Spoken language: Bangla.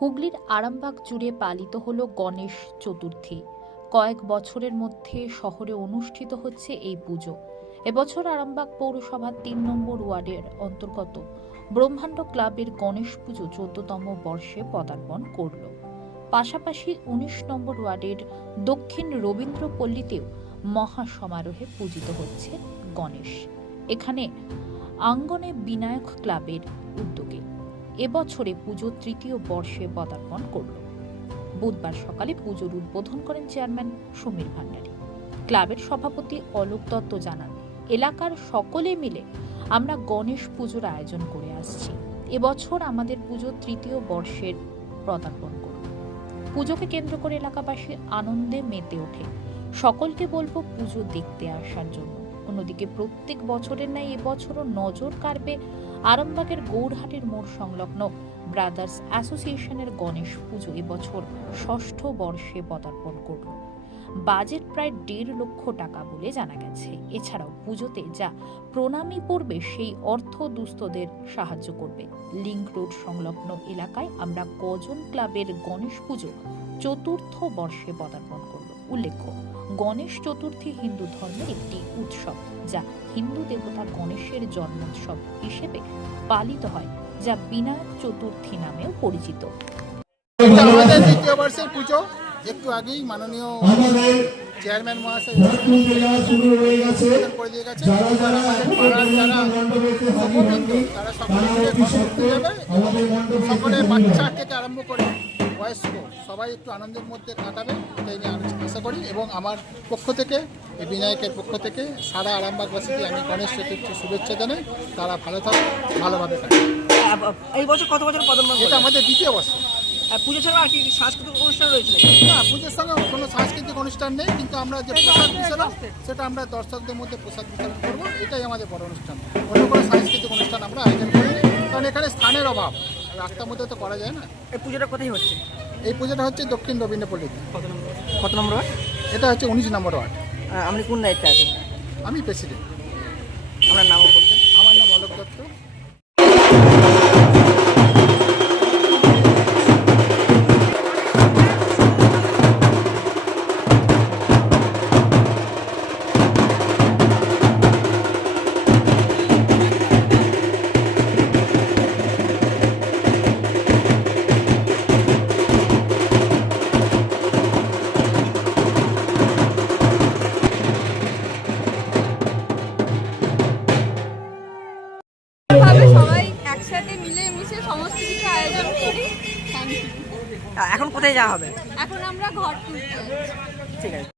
হুগলির আরামবাগ জুড়ে পালিত হল গণেশ চতুর্থী। কয়েক বছরের মধ্যে শহরে অনুষ্ঠিত হচ্ছে এই পুজো। এবছর আরামবাগ পৌরসভার তিন নম্বর ওয়ার্ডের অন্তর্গত ব্রহ্মাণ্ড ক্লাবের গণেশ পুজো চোদ্দতম বর্ষে পদার্পণ করল। পাশাপাশি উনিশ নম্বর ওয়ার্ডের দক্ষিণ রবীন্দ্রপল্লীতেও মহা সমারোহে পূজিত হচ্ছে গণেশ। এখানে আঙ্গনে বিনায়ক ক্লাবের উদ্যোগে এবছরে পুজো তৃতীয় বর্ষে পদার্পণ করল। বুধবার সকালে পুজোর উদ্বোধন করেন চেয়ারম্যান সমীর ভান্ডারী। ক্লাবের সভাপতি অলোক দত্ত জানান, এলাকার সকলে মিলে আমরা গণেশ পুজোর আয়োজন করে আসছি। এবছর আমাদের পুজো তৃতীয় বর্ষের পদার্পণ করল পুজোকে কেন্দ্র করে এলাকাবাসী আনন্দে মেতে ওঠে। সকলকে বলব পুজো দেখতে আসার জন্য। অন্যদিকে প্রত্যেক বছরের ন্যায় এবছরও নজর কাড়বে আরামবাগের গৌরহাটের মোড় সংলগ্ন ব্রাদার্স অ্যাসোসিয়েশনের গণেশ পুজো এবছর ষষ্ঠ বর্ষে পদার্পণ করল। বাজেট প্রায় দেড় লক্ষ টাকা বলে জানা গেছে। এছাড়াও পুজোতে যা প্রণামী পড়বে সেই অর্থ দুস্থদের সাহায্য করবে। লিঙ্ক রোড সংলগ্ন এলাকায় আমরা কজন ক্লাবের গণেশ পুজো চতুর্থ বর্ষে পদার্পণ করল উল্লেখ্য। গণেশ চতুর্থী হিন্দু ধর্মের একটি উৎসব যা হিন্দু দেবতা গণেশের জন্মোৎসব হিসেবে পালিত হয় যা বিনায়ক চতুর্থী নামেও পরিচিত। আমাদের দ্বিতীয় বর্ষের পুজো একটু আগেই মাননীয় চেয়ারম্যান মহাশয় করে দিয়ে গেছে। তারা সকলে বাচ্চা থেকে আরম্ভ করে বয়স্ক সবাই একটু আনন্দের মধ্যে কাটাবে এটাই আমি আশা করি। এবং আমার পক্ষ থেকে এই বিনায়কের পক্ষ থেকে সারা আরামবাগবাসীকে আমি গণেশ চতুর্থী শুভেচ্ছা জানাই। তারা ভালো থাকুক ভালোভাবে কাটে এই বছর কত বছর এটা আমাদের দ্বিতীয় বর্ষ পুজো ছাড়া আর কি কি সাংস্কৃতিক অনুষ্ঠান রয়েছে না পুজোর সঙ্গে কোনো সাংস্কৃতিক অনুষ্ঠান নেই কিন্তু আমরা যে প্রসাদ বিতরণ সেটা আমরা দর্শকদের মধ্যে প্রসাদ বিতরণ করব। এটাই আমাদের বড় অনুষ্ঠান। অন্য কোনো সাংস্কৃতিক অনুষ্ঠান আমরা আয়োজন করি কারণ এখানে স্থানের অভাব। রাস্তার মধ্যে তো করা যায় না? এই পুজোটা কোথায় হচ্ছে? এই পুজোটা হচ্ছে দক্ষিণ রবীন্দ্রপল্লীতে কত নম্বর কত নম্বর ওয়ার্ড? এটা হচ্ছে উনিশ নম্বর ওয়ার্ড। আপনি কোন দায়িত্বে আছেন? আমি প্রেসিডেন্ট। আমার নাম করতে আমার নাম অলোক দত্ত। সমস্ত কিছু আয়োজন করি। এখন কোথায় যাওয়া হবে? এখন আমরা ঘর তুলতে ঠিক আছে।